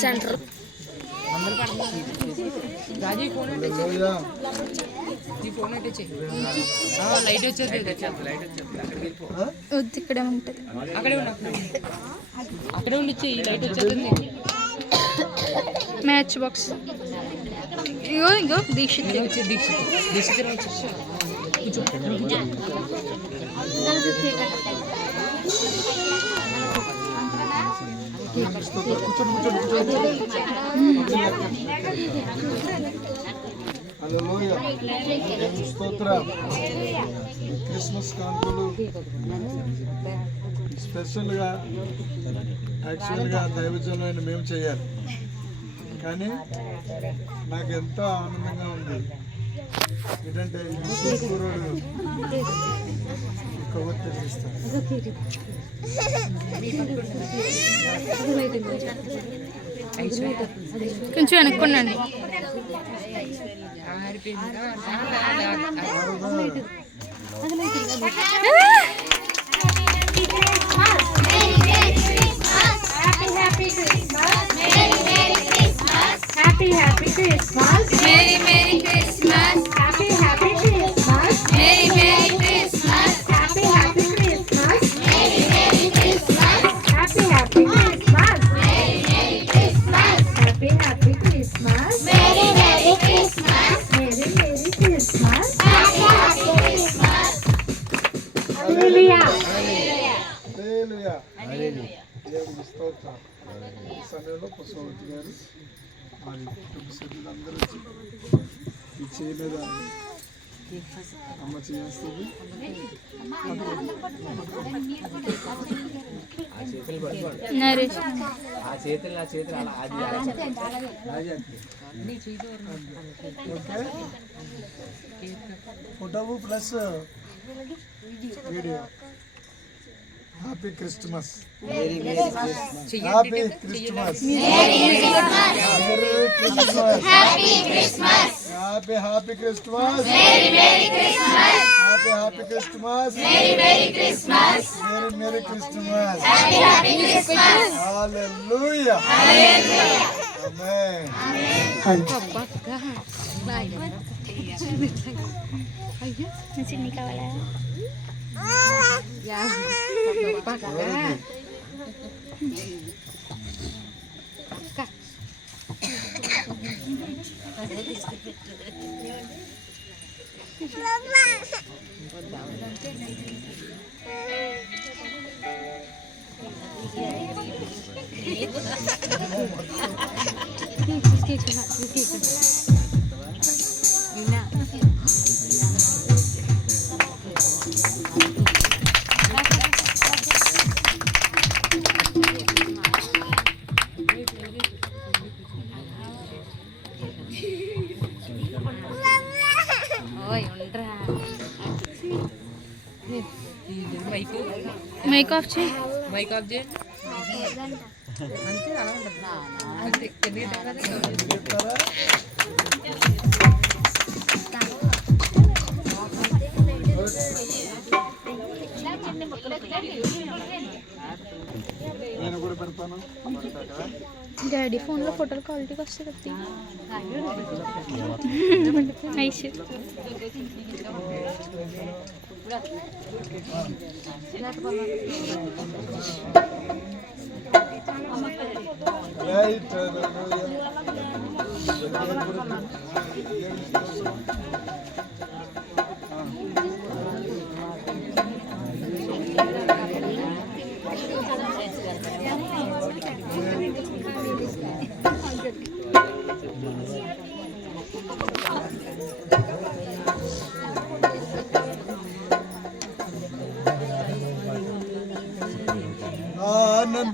Centre. రాజీ phone అంటే హల్లెలూయా. ఈ phone అంటే చెయ్యి. లైట్ వచ్చేది లైట్ వచ్చేది ఆ? వద్దు ఇక్కడే ఉంటుంది. అక్కడే ఉన్నా అక్కడే ఉండి చెయ్యి లైట్ వచ్చేది మ్యాచ్ బాక్స్. ఇగో ఇగో దీక్షిత్. వచ్చే దీక్ష దీక్ష వచ్చేసి స్తోత్రం. క్రిస్మస్ కాంతులు స్పెషల్గా యాక్చువల్గా దైవజనమైన మేము చేయాలి. కానీ నాకు ఎంతో ఆనందంగా ఉంది. ఏంటంటే కొంచెం వెనక్కుండండి Happy, happy Christmas. Merry merry Christmas కుటుంబ సభ్యులందరూ వచ్చి ఈ చేయి మీద అమ్మ చేస్తుంది ఆ చేతులు ఆ చేతులు అలా అది okay. Photo plus video. Happy Christmas happy Christmas happy Christmas happy happy Christmas happy happy Christmas merry merry Christmas merry merry Christmas hallelujah amen చిన్ని కావాలా Ya. Kakak. Kakak. Kakak. Mic off చేయి మైక్ ఆఫ్ చేయండి అంతే అలా ఉంటుంది అంతే తెలియదు కదా చెప్తారా నేను కూడా పెడతాను డాడీ ఫోన్లో ఫోటోలు క్వాలిటీకి వస్తాయి కదా నైస్ Right,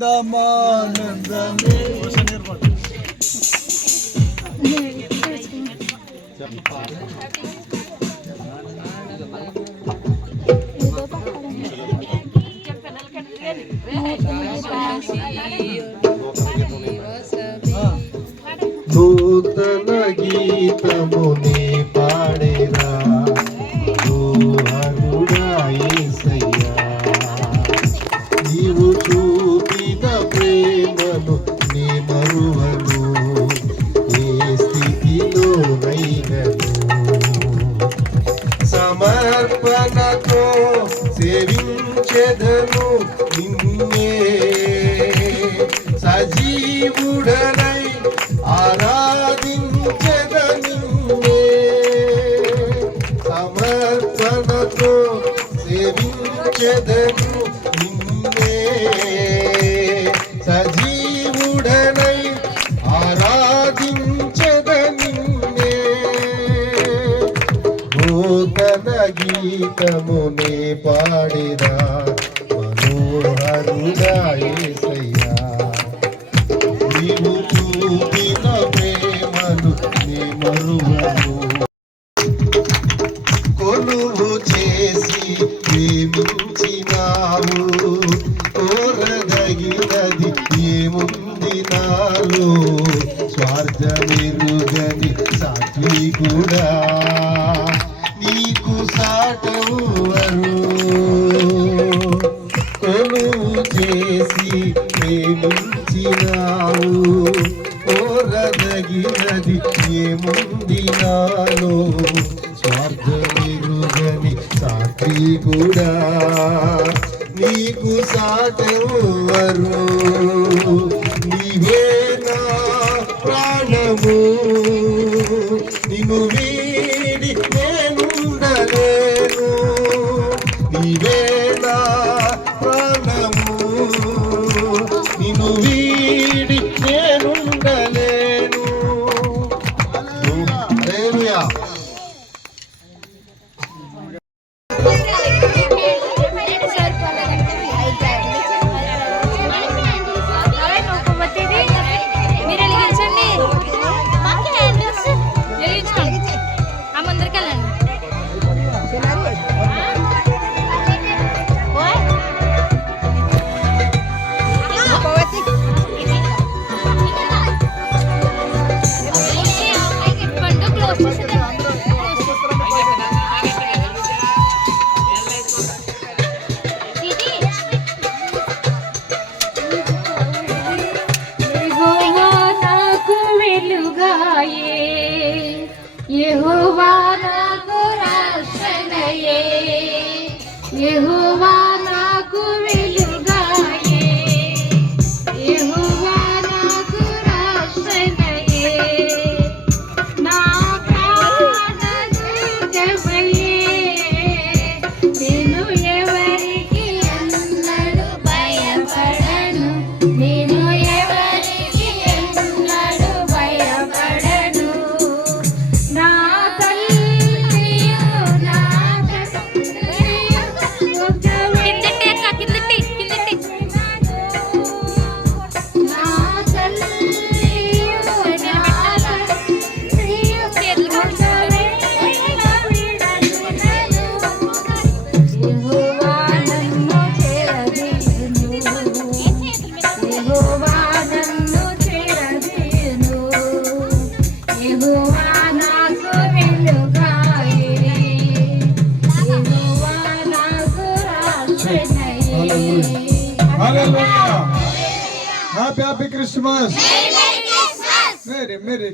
ఆనందమానందమే నూతన గీతమునే సమర్పణతో సేవించెదను నిన్నే. సజీవుడనై ఆరాధించెద నిన్నే. సమర్పణతో సేవించెదను గీతమునే పాడిదా మనోహరుడా ఏసయ్య.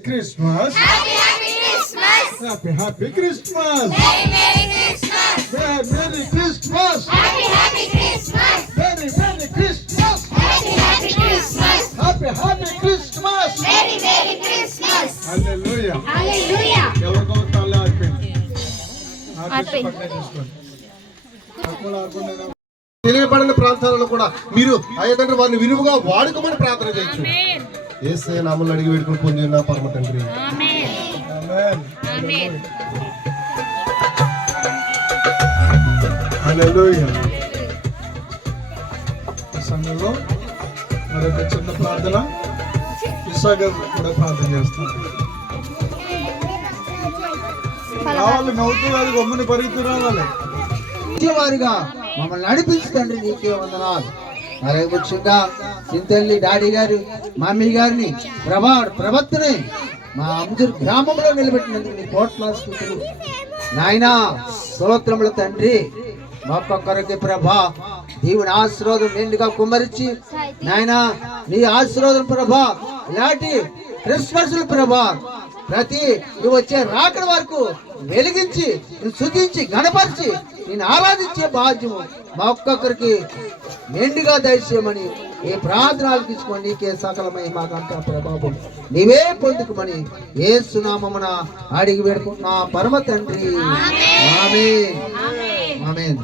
Merry, Merry Christmas. Happy, happy Christmas. Merry, Merry Christmas. Merry, Merry Christmas. Happy, happy Christmas. Hallelujah. హల్లెలూయా ఎవరికో తల అయిపోయింది అయిపోయింది. తెలియబడిన ప్రాంతాలలో కూడా మీరు అయ్యతండ్రి వారిని విలువగా వాడుకోమని ప్రార్థన చేయొచ్చు ఏసే నామలు అడిగి వేడుకుని పొంది ఉన్న పరమ తండ్రి. సమయంలో మరొక చిన్న ప్రార్థన. విశాఖ కూడా ప్రార్థన చేస్తాం రావాలి నవ్వుతూ వారి గమ్ముని పరిగెత్తు రావాలి. వారిగా మమ్మల్ని నడిపించు తండ్రి నీకే వందనాలు. అలాగే ముఖ్యంగా చింతల్లి డాడీ గారు మమ్మీ గారిని ప్రభా ప్రవక్తని మా అమ్ముజూరు గ్రామంలో నిలబెట్టినందుకు నీ కోట్ల స్థుతులు. నాయనా స్తోత్రముల తండ్రి మా కొరకి ప్రభా దేవుని ఆశీర్వాదం నిండుగా కుమ్మరించి నాయనా నీ ఆశీర్వాదం ప్రభా ఇలాంటి క్రిస్మస్ ప్రభా ప్రతి నువ్వు వచ్చే రాకడ వరకు వెలిగించి శుద్ధించి గణపరిచి నేను ఆరాధించే భాగ్యము మా ఒక్కొక్కరికి మెండుగా దయచేయమని ఏ ప్రార్థనలు తీసుకోండి. నీకే సకలమై మాకంట ప్రభావం నీవే పొందుకుమని ఏ సునామమున అడిగి వేడుకుంటున్నా. పరమ తండ్రి. ఆమేన్. ఆమేన్.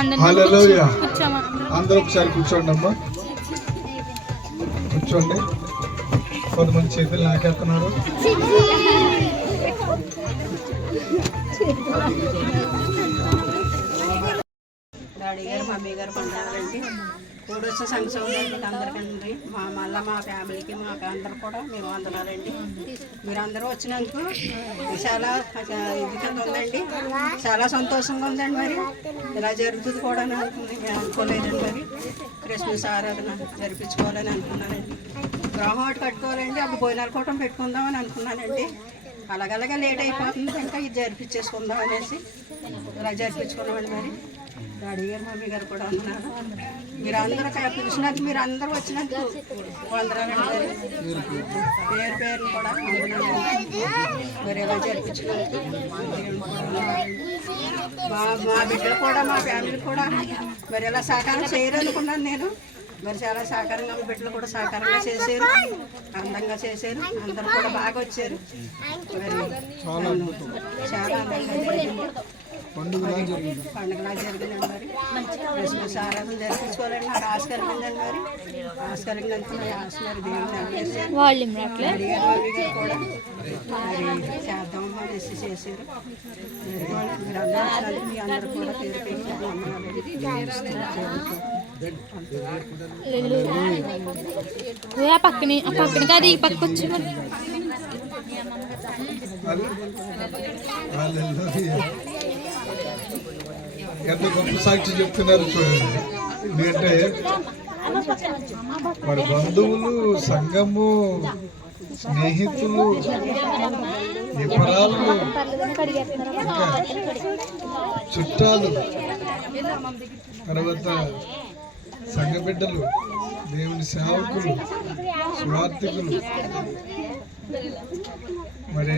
అందరినీ హల్లెలూయా. కూర్చోమా అందరూ. ఒకసారి కూర్చోండి అమ్మా కూర్చోండి కొంతమంది చేతులు నాకేస్తున్నారు. డాడీ గారు మమ్మీ గారు పండాలండి కూడొచ్చే వచ్చే సౌకర్యాలకు అందరికండి. మా మళ్ళీ మా ఫ్యామిలీకి మాకు అందరు కూడా మేము వందనాలండి మీరందరూ వచ్చినందుకు చాలా ఇది ఉందండి. చాలా సంతోషంగా ఉందండి మరి. ఇలా జరుగుతుంది కూడా అని అనుకుని నేను అనుకోలేదండి మరి. క్రిస్మస్ ఆరాధన జరిపించుకోవాలని అనుకున్నానండి. గ్రహం ఒకటి కట్టుకోవాలండి. అప్పుడు భోజనాల కూటం పెట్టుకుందామని అనుకున్నానండి. అలాగలాగా లేట్ అయిపోతుంది. ఇంకా ఇది జరిపించేసుకుందాం అనేసి ఇలా జరిపించుకున్నామండి మరి. డాడీ గారు మమ్మీ గారు కూడా ఉన్నారు. మీరు అందరూ పిలిచినందుకు మీరు అందరూ వచ్చినందుకు వందనాలండి పేరు పేరు కూడా వందనాలండి. మరి ఎలా జరిపించినందుకు మా మా బిడ్డలు కూడా మా ఫ్యామిలీ కూడా మరి ఎలా సహకారం చేయరనుకున్నాను నేను. మరి చాలా సహకారంగా మా బిడ్డలు కూడా సహకారంగా చేశారు. అందంగా చేశారు. అందరూ కూడా బాగా వచ్చారు. మరి చాలా అందంగా పండుగలా జరిగింది. పండుగలా జరిగిందండి మరి క్రిస్మస్ ఆరాధన జరిపించుకోవాలని నాకు ఆశ కలిగిందండి మరి ఆశ కలిగినందుకు ఆశ మరి కూడా మరి చేద్దామని అనేసి చేశారు. మరి మీరు అందరూ వచ్చినందుకు మీ అందరూ కూడా పేరు పెట్టి పక్కని ఆ పక్కన కాదు ఈ పక్క వచ్చి హల్లెలూయా. ఎంత గొప్ప సాక్షి చెప్తున్నారు చూడండి. ఎందుకంటే మరి బంధువులు సంఘము స్నేహితులు విపరాలు చుట్టాలు తర్వాత సంఘ బిడ్డలు దేవుని సేవకులు స్వార్థికులు. మరి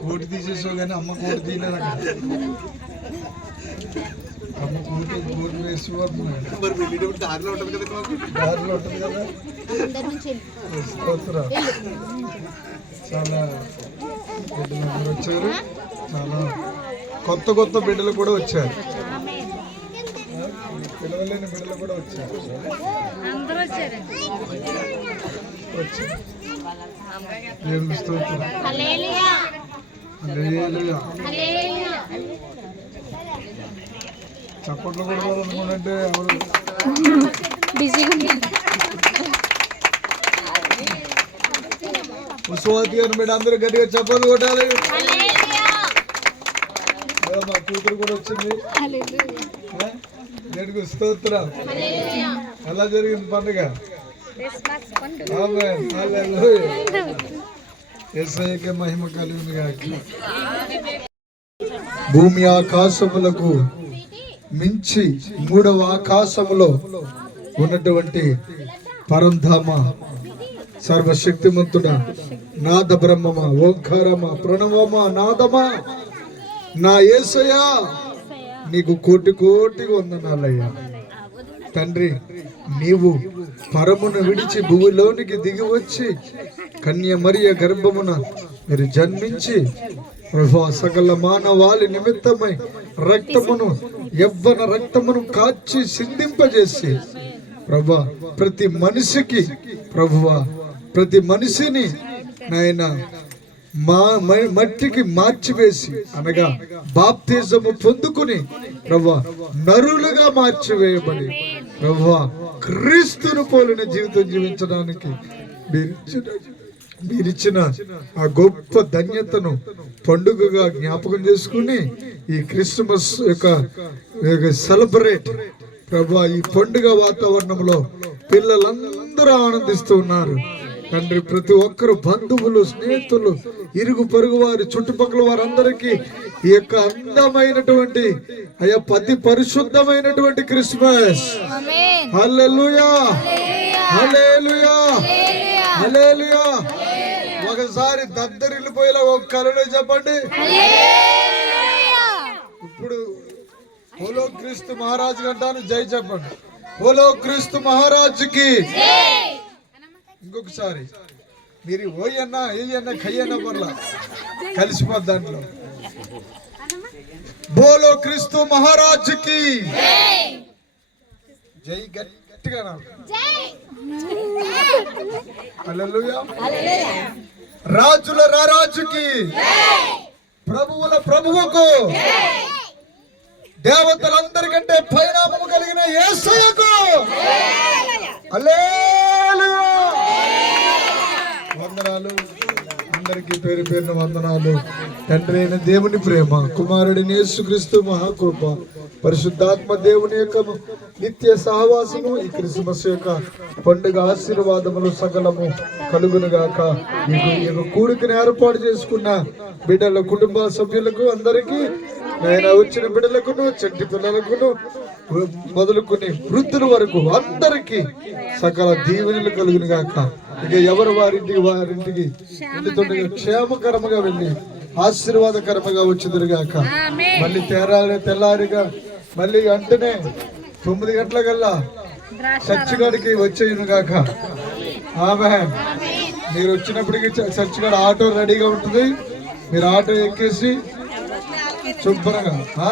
కోటి తీసేసావు కానీ అమ్మ కోటి తీయలేదు అక్కడ అమ్మ కోటి కోటి వేసి దారిలో ఉంటుంది కదా స్తోత్రం. చాలా బిడ్డలు వచ్చారు. చాలా కొత్త కొత్త బిడ్డలు కూడా వచ్చారు. పిలవలేని బిడ్డలు కూడా వచ్చారు. వచ్చారు. దేవుని స్తోత్రం? హల్లెలూయా. చప్పట్లు ఎవరు? బిజీగా గారిని బిడ్డ అందరూ గట్టిగా చప్పట్లు కొట్టాలి. మా కూతురు కూడా వచ్చింది. ఏ? స్తోత్రం ఎలా జరిగింది పండుగ ఆమేన్. మహిమ కలిగింది గాక భూమి ఆకాశములకు మించి మూడవ ఆకాశములో ఉన్నటువంటి పరంధామ సర్వశక్తిమంతుడ నాద బ్రహ్మమ ఓంకారమ ప్రణవమ నాదమా నా ఏసయా నీకు కోటి కోటి వందనాలయ్యా. తండ్రి నీవు పరమును విడిచి భూమిలోనికి దిగి వచ్చి కన్య మరియ గర్భమున మీరు జన్మించి ప్రభు సకల మానవాళి నిమిత్తమై రక్తమును యవ్వన రక్తమును కాచి సిందింపజేసి ప్రభా ప్రతి మనిషికి ప్రభువా ప్రతి మనిషిని నాయన మా మ- మట్టికి మార్చివేసి అనగా బాప్తిజము పొందుకుని ప్రభా నరులుగా మార్చివేయబడి ప్రభా క్రీస్తును పోలిన జీవితం జీవించడానికి మీరిచ్చిన ఆ గొప్ప ధన్యతను పండుగగా జ్ఞాపకం చేసుకుని ఈ క్రిస్మస్ యొక్క సెలబ్రేట్ ప్రభా ఈ పండుగ వాతావరణంలో పిల్లలందరూ ఆనందిస్తూ ఉన్నారు. తండ్రి ప్రతి ఒక్కరు బంధువులు స్నేహితులు ఇరుగు పొరుగు వారి చుట్టుపక్కల వారందరికీ ఈ యొక్క అందమైనటువంటి అయ్యా పతి పరిశుద్ధమైనటువంటి క్రిస్మస్. హల్లెలూయా. హల్లెలూయా. హల్లెలూయా. ఒకసారి దద్దరిల్లిపోయేలా ఒక కలలో చెప్పండి. ఇప్పుడు హోలో క్రీస్తు మహారాజు అంటాను జై చెప్పండి. హోలో క్రీస్తు మహారాజుకి ఇంకొకసారి. మీరు ఓయన్నా ఏయన్నా ఏ అన్నా పర్లా. కలిసిపోద్ది దాంట్లో. బోలో క్రీస్తు మహారాజుకి. జై గట్టిగా రాజుల రారాజుకి. ప్రభువుల ప్రభువుకు. దేవతలందరికంటే పరిణామము కలిగిన యేసయ్యకు. అల్లే వందనాలు. అందరికీ పేరు పేరున వందనాలు. తండ్రి అయిన దేవుని ప్రేమ కుమారుడి నేసుక్రీస్తు మహాకృప పరిశుద్ధాత్మ దేవుని యొక్క నిత్య సహవాసము ఈ క్రిస్మస్ యొక్క పండుగ ఆశీర్వాదములు సకలము కలుగును గాక ఈ కూడికను ఏర్పాటు చేసుకున్న బిడ్డల కుటుంబ సభ్యులకు అందరికీ ఆయన వచ్చిన బిడ్డలకును చెట్టి పిల్లలకును మొదలుకొని వృద్ధుల వరకు అందరికీ సకల దీవెనలు కలుగును గాక ఇక ఎవరు వారింటికి వారింటికి? వెళ్తుండగా క్షేమకరముగా వెళ్ళి ఆశీర్వాదకరముగా వచ్చింది గాక మళ్ళీ తేరాలి తెల్లారిగా మళ్ళీ వెంటనే తొమ్మిది గంటలకల్లా చర్చి కాడికి వచ్చేయును గాక ఆమె. మీరు వచ్చినప్పటికీ చర్చి ఆటో రెడీగా ఉంటుంది. మీరు ఆటో ఎక్కేసి శుభ్రంగా?